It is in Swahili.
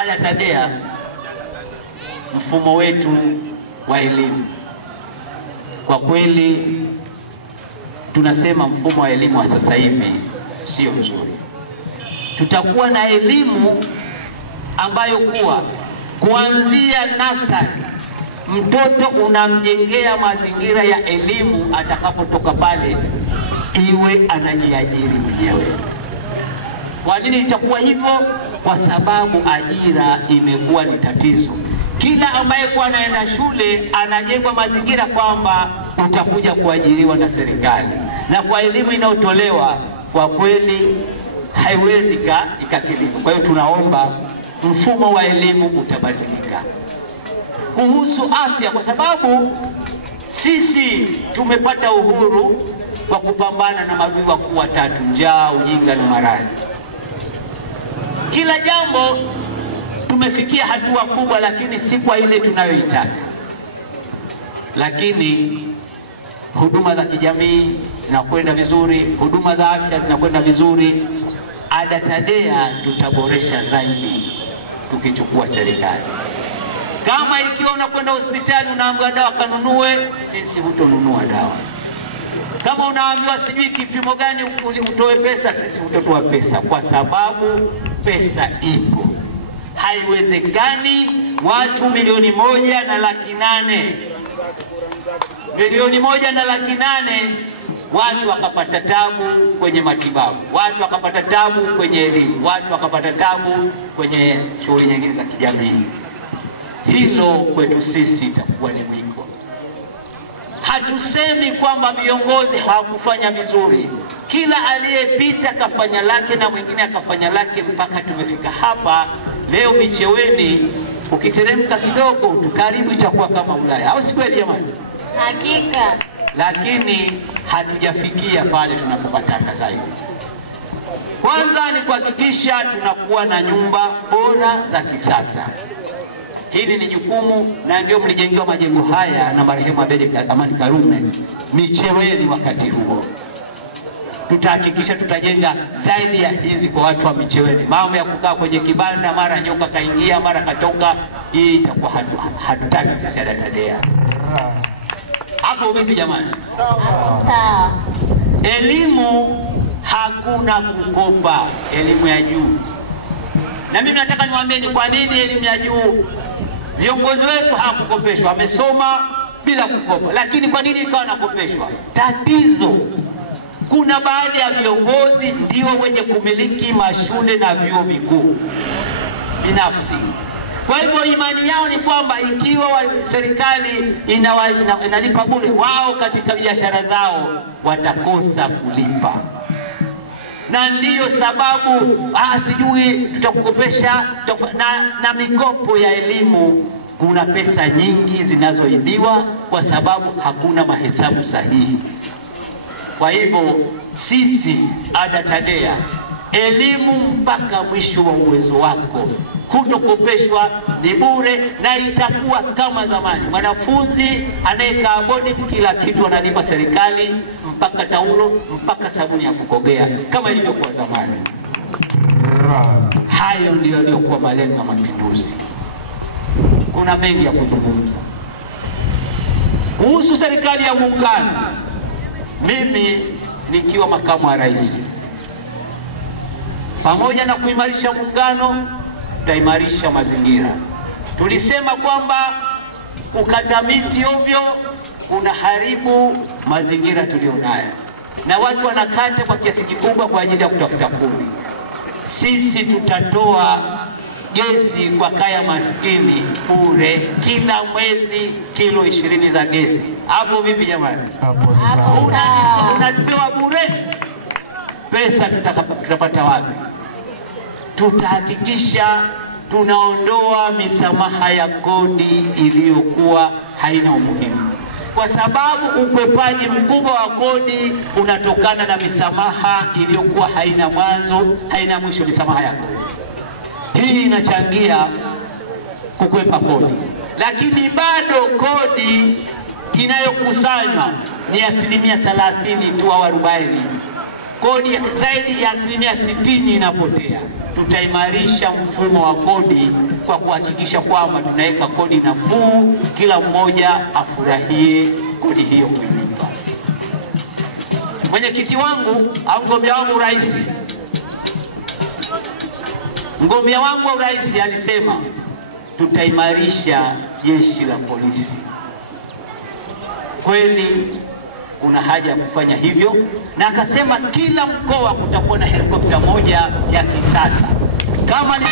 ADA-TADEA mfumo wetu wa elimu, kwa kweli tunasema mfumo wa elimu wa sasa hivi sio mzuri. Tutakuwa na elimu ambayo kuanzia nasari mtoto unamjengea mazingira ya elimu, atakapotoka pale iwe anajiajiri mwenyewe. Kwa nini itakuwa hivyo? Kwa sababu ajira imekuwa ni tatizo. Kila ambaye anaenda shule anajengwa mazingira kwamba utakuja kuajiriwa na serikali, na kwa elimu inayotolewa kwa kweli haiwezi ikakilika. Kwa hiyo tunaomba mfumo wa elimu utabadilika. Kuhusu afya, kwa sababu sisi tumepata uhuru kwa kupambana na maadui wakuu watatu: njaa, ujinga na maradhi. Kila jambo tumefikia hatua kubwa, lakini si kwa ile tunayoitaka. Lakini huduma za kijamii zinakwenda vizuri, huduma za afya zinakwenda vizuri. ADA-TADEA tutaboresha zaidi tukichukua serikali. Kama ikiwa unakwenda hospitali unaambiwa dawa kanunue, sisi hutonunua dawa. Kama unaambiwa sijui kipimo gani utoe pesa, sisi hutotoa pesa, kwa sababu pesa ipo. Haiwezekani watu 1,800,000 1,800,000 watu wakapata tabu kwenye matibabu, watu wakapata tabu kwenye elimu, watu wakapata tabu kwenye shughuli nyingine za kijamii. Hilo kwetu sisi itakuwa ni mwiko. Hatusemi kwamba viongozi hawakufanya vizuri. Kila aliyepita kafanya lake na mwingine akafanya lake mpaka tumefika hapa leo. Micheweni ukiteremka kidogo tu karibu itakuwa kama Ulaya, au si kweli jamani? Hakika. Lakini hatujafikia pale tunapopataka zaidi. Kwanza ni kuhakikisha tunakuwa na nyumba bora za kisasa. Hili ni jukumu, na ndio mlijengewa majengo haya na marehemu Abeid Amani Karume Micheweni. Wakati huo tutahakikisha tutajenga zaidi ya hizi kwa watu wa Micheweni. Mambo ya kukaa kwenye kibanda mara nyoka kaingia mara katoka, hii itakuwa hatutaki sisi ADA-TADEA. Hapo vipi jamani? Sawa. Elimu hakuna kukopa, elimu ya juu. Na mimi nataka niwaambie ni kwa nini elimu ya juu viongozi wetu hawakukopeshwa. Wamesoma bila kukopa, lakini kwa nini ikawa nakopeshwa? Tatizo, kuna baadhi ya viongozi ndio wenye kumiliki mashule na vyuo vikuu binafsi. Kwa hivyo imani yao ni kwamba ikiwa serikali inalipa bure, wao katika biashara zao watakosa kulipa. Na ndiyo sababu sijui tutakukopesha na mikopo ya elimu. Kuna pesa nyingi zinazoibiwa kwa sababu hakuna mahesabu sahihi. Kwa hivyo sisi ADA-TADEA, elimu mpaka mwisho wa uwezo wako, hutokopeshwa, ni bure, na itakuwa kama zamani. Mwanafunzi anayekaa bodi kila kitu analipa serikali, mpaka taulo, mpaka sabuni ya kukogea, kama ilivyokuwa zamani. Hayo ndio yaliokuwa malengo ya mapinduzi. Kuna mengi ya kuzungumza kuhusu serikali ya muungano. Mimi nikiwa makamu wa rais, pamoja na kuimarisha muungano, tutaimarisha mazingira. Tulisema kwamba kukata miti ovyo kuna haribu mazingira tulionayo, na watu wanakata kwa kiasi kikubwa kwa ajili ya kutafuta kuni. Sisi tutatoa gesi kwa kaya maskini bure kila mwezi, kilo 20 za gesi. Hapo vipi jamani? Hapo sawa. Unatupewa bure, pesa tutapata wapi? Tutahakikisha tunaondoa misamaha ya kodi iliyokuwa haina umuhimu, kwa sababu ukwepaji mkubwa wa kodi unatokana na misamaha iliyokuwa haina mwanzo, haina mwisho. Misamaha ya kodi hii inachangia kukwepa kodi, lakini bado kodi inayokusanywa ni 30% tu au 40%. Kodi zaidi ya 60% inapotea. tutaimarisha mfumo wa kodi kwa kuhakikisha kwamba tunaweka kodi nafuu, kila mmoja afurahie kodi hiyo kuilipa. Mwenyekiti wangu au mgombea wangu urais, mgombea wangu wa urais alisema tutaimarisha jeshi la polisi. Kweli kuna haja ya kufanya hivyo, na akasema kila mkoa kutakuwa na helikopta moja ya kisasa kama ni